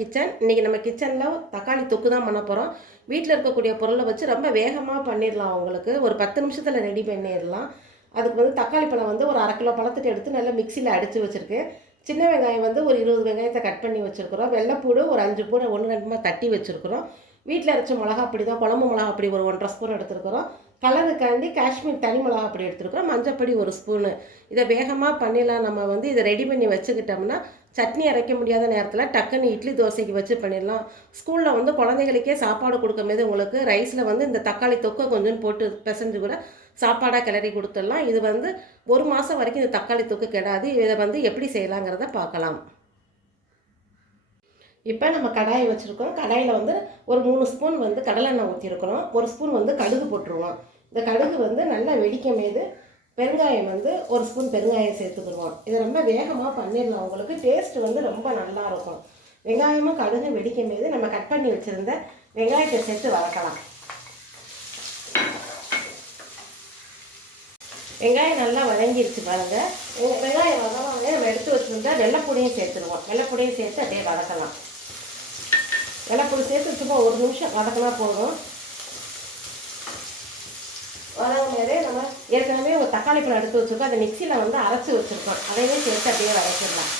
Kitchen இன்றைக்கி நம்ம கிச்சனில் தக்காளி தொக்கு தான் பண்ண போகிறோம் வீட்டில் இருக்கக்கூடிய பொருளை வச்சு ரொம்ப வேகமாக பண்ணிடலாம் அவங்களுக்கு. ஒரு பத்து நிமிஷத்தில் ரெடி பண்ணிடலாம். அதுக்கு வந்து தக்காளி பழம் வந்து ஒரு அரை கிலோ பழத்துக்கு எடுத்து நல்லா மிக்சியில் அடித்து வச்சுருக்கேன் சின்ன வெங்காயம் வந்து ஒரு இருபது வெங்காயத்தை கட் பண்ணி வச்சுருக்குறோம். வெள்ளைப்பூடு ஒரு அஞ்சு பூடு ஒன்று ரெண்டுமா தட்டி வச்சுருக்குறோம். வீட்டில் அரைச்ச மிளகா பொடி தான் குழம்பு மிளகா பொடி ஒரு ஒன்றரை ஸ்பூன் எடுத்துருக்குறோம். கலருக்காண்டி காஷ்மீர் தனி மிளகா பொடி எடுத்துருக்குறோம். மஞ்சப்பொடி ஒரு ஸ்பூனு. இதை வேகமாக பண்ணிடலாம். நம்ம வந்து இதை ரெடி பண்ணி வச்சுக்கிட்டோம்னா சட்னி அரைக்க முடியாத நேரத்தில் டக்குன்னு இட்லி தோசைக்கு வச்சு பண்ணிடலாம். ஸ்கூலில் வந்து குழந்தைகளுக்கே சாப்பாடு கொடுக்கும்போது உங்களுக்கு ரைஸில் வந்து இந்த தக்காளி தொக்கை கொஞ்சம் போட்டு பிசைஞ்சு கூட சாப்பாடாக கிளறி கொடுத்துடலாம். இது வந்து ஒரு மாதம் வரைக்கும் இந்த தக்காளி தொக்கு கெடாது. இதை வந்து எப்படி செய்யலாங்கிறத பார்க்கலாம். இப்போ நம்ம கடாயை வச்சுருக்கோம். கடாயில் வந்து ஒரு மூணு ஸ்பூன் வந்து கடலெண்ணெய் ஊற்றிருக்கிறோம் ஒரு ஸ்பூன் வந்து கடுகு போட்டுருவோம். இந்த கடுகு வந்து நல்லா வெடிக்கும் மீது பெருங்காயம் வந்து ஒரு ஸ்பூன் பெருங்காயம் சேர்த்துக்கிடுவோம் இது ரொம்ப வேகமாக பண்ணிடலாம். உங்களுக்கு டேஸ்ட் வந்து ரொம்ப நல்லா இருக்கும். வெங்காயமும் கடுகு வெடிக்கும் போது நம்ம கட் பண்ணி வச்சுருந்த வெங்காயத்தை சேர்த்து வளர்க்கலாம் வெங்காயம் நல்லா வதங்கிருச்சு பாருங்கள் வெங்காயம் வதவாங்க நம்ம எடுத்து வச்சுருந்தா வெள்ளைப்பூடையும் சேர்த்துருவோம். வெள்ளைப்பூடையும் சேர்த்து அப்படியே வதக்கலாம். வெள்ளைப்பூடி சேர்த்து சும்மா ஒரு நிமிஷம் வதக்கினா போதும் வதங்கினதே நம்ம ஏற்கனவே ஒரு தக்காளி பழம் எடுத்து வச்சுருக்கோம். அதை மிக்சியில் வந்து அரைச்சி வச்சுருக்கோம். அதையே சேர்த்து அப்படியே வரைச்சிடலாம்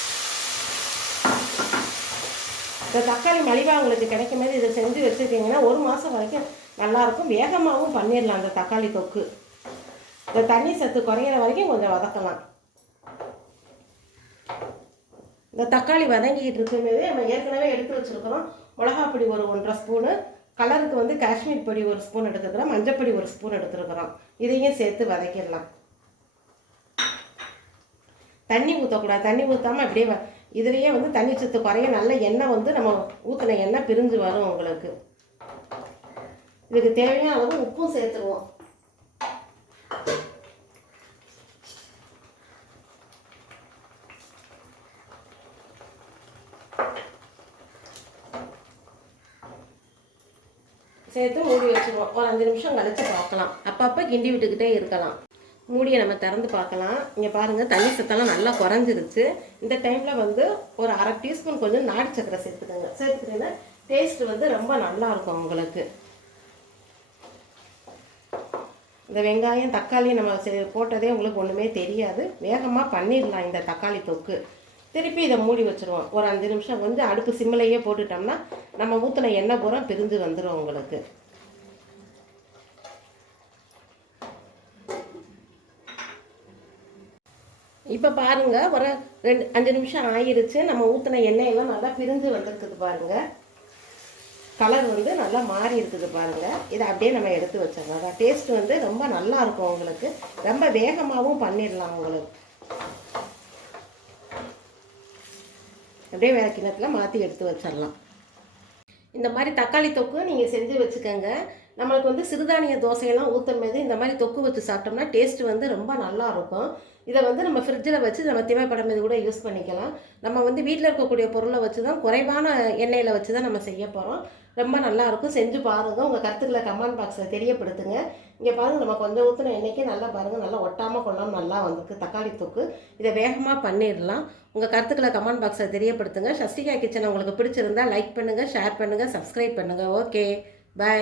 இந்த தக்காளி மலிவாக உங்களுக்கு கிடைக்கும் போது இதை செஞ்சு வச்சுருக்கீங்கன்னா ஒரு மாதம் வரைக்கும் நல்லாயிருக்கும். வேகமாகவும் பண்ணிடலாம் அந்த தக்காளி தொக்கு. இந்த தண்ணி சத்து குறையிற வரைக்கும் கொஞ்சம் வதக்கலாம். இந்த தக்காளி வதங்கிக்கிட்டு இருக்கும்போது நம்ம ஏற்கனவே எடுத்து வச்சுருக்கிறோம். மிளகாப்பொடி ஒரு ஒன்றரை ஸ்பூனு கலருக்கு வந்து காஷ்மீர் பொடி ஒரு ஸ்பூன் எடுத்துக்கிறோம் மஞ்சப்பொடி ஒரு ஸ்பூன் எடுத்துருக்குறோம் இதையும் சேர்த்து வதக்கிடலாம். தண்ணி ஊற்றக்கூடாது தண்ணி ஊற்றாமல் அப்படியே இதுலேயே வந்து தண்ணி சத்து குறைய நல்ல எண்ணெய் வந்து நம்ம ஊற்றின எண்ணெய் பிரிஞ்சு வரும் உங்களுக்கு. இதுக்கு தேவையான அளவு உப்பும் சேர்த்துருவோம். சேர்த்து மூடி வச்சுருவோம். ஒரு அஞ்சு நிமிஷம் கழித்து பார்க்கலாம். அப்பப்போ கிண்டி விட்டுக்கிட்டே இருக்கலாம். மூடியை நம்ம திறந்து பார்க்கலாம். இங்கே பாருங்கள் தண்ணி சத்தெல்லாம் நல்லா குறைஞ்சிருச்சு. இந்த டைமில் வந்து ஒரு அரை டீஸ்பூன் கொஞ்சம் நாட்டு சக்கரை சேர்த்துக்கோங்க. சேர்த்துக்கிட்டீங்கன்னா டேஸ்ட் வந்து ரொம்ப நல்லா இருக்கும் உங்களுக்கு. இந்த வெங்காயம் தக்காளி நம்ம போட்டதே உங்களுக்கு ஒன்றுமே தெரியாது. வேகமாக பண்ணிடலாம் இந்த தக்காளி தொக்கு. திருப்பி இதை மூடி வச்சுருவோம். ஒரு அஞ்சு நிமிஷம் வந்து அடுப்பு சிம்மிலேயே போட்டுட்டோம்னா நம்ம ஊற்றின எண்ணெய் பூரா பிரிஞ்சு வந்துடும் உங்களுக்கு. இப்போ பாருங்க ஒரு ரெண்டு அஞ்சு நிமிஷம் ஆயிடுச்சு நம்ம ஊற்றின எண்ணெயெல்லாம் நல்லா பிரிஞ்சு வந்துருக்குது பாருங்க. கலர் வந்து நல்லா மாறி இருக்குது பாருங்க. இதை அப்படியே நம்ம எடுத்து வச்சிடலாம். அதான் டேஸ்ட் வந்து ரொம்ப நல்லா இருக்கும் உங்களுக்கு. ரொம்ப வேகமாகவும் பண்ணிடலாம் உங்களுக்கு. அப்படியே வேற கிணத்துல மாற்றி எடுத்து வச்சிடலாம் இந்த மாதிரி தக்காளி தொக்கு நீங்கள் செஞ்சு வச்சுக்கோங்க. நம்மளுக்கு வந்து சிறுதானிய தோசையெல்லாம் ஊற்றும் போது இந்த மாதிரி தொக்கு வச்சு சாப்பிட்டோம்னா டேஸ்ட் வந்து ரொம்ப நல்லா இருக்கும். இதை வந்து நம்ம ஃப்ரிட்ஜில் வச்சு நம்ம திவைப்படம் இது கூட யூஸ் பண்ணிக்கலாம். நம்ம வந்து வீட்டில் இருக்கக்கூடிய பொருளை வச்சு தான் குறைவான எண்ணெயில் வச்சு தான் நம்ம செய்ய போகிறோம் ரொம்ப நல்லாயிருக்கும் செஞ்சு பாருங்கள் உங்கள் கருத்துக்களை கமெண்ட் பாக்ஸில் தெரியப்படுத்துங்க. இங்கே பாருங்கள் நம்ம கொஞ்சம் ஊற்றின எண்ணெய்க்கே நல்லா பாருங்கள் நல்லா ஒட்டாமல் கொள்ளாமல் நல்லா வந்திருக்கு. தக்காளி தொக்கு. இதை வேகமாக பண்ணிடலாம். உங்கள் கருத்துக்களை கமெண்ட் பாக்ஸில் தெரியப்படுத்துங்க. ஷஸ்டிகா கிச்சன் உங்களுக்கு பிடிச்சிருந்தா லைக் பண்ணுங்கள் ஷேர் பண்ணுங்கள் சப்ஸ்கிரைப் பண்ணுங்கள் ஓகே பை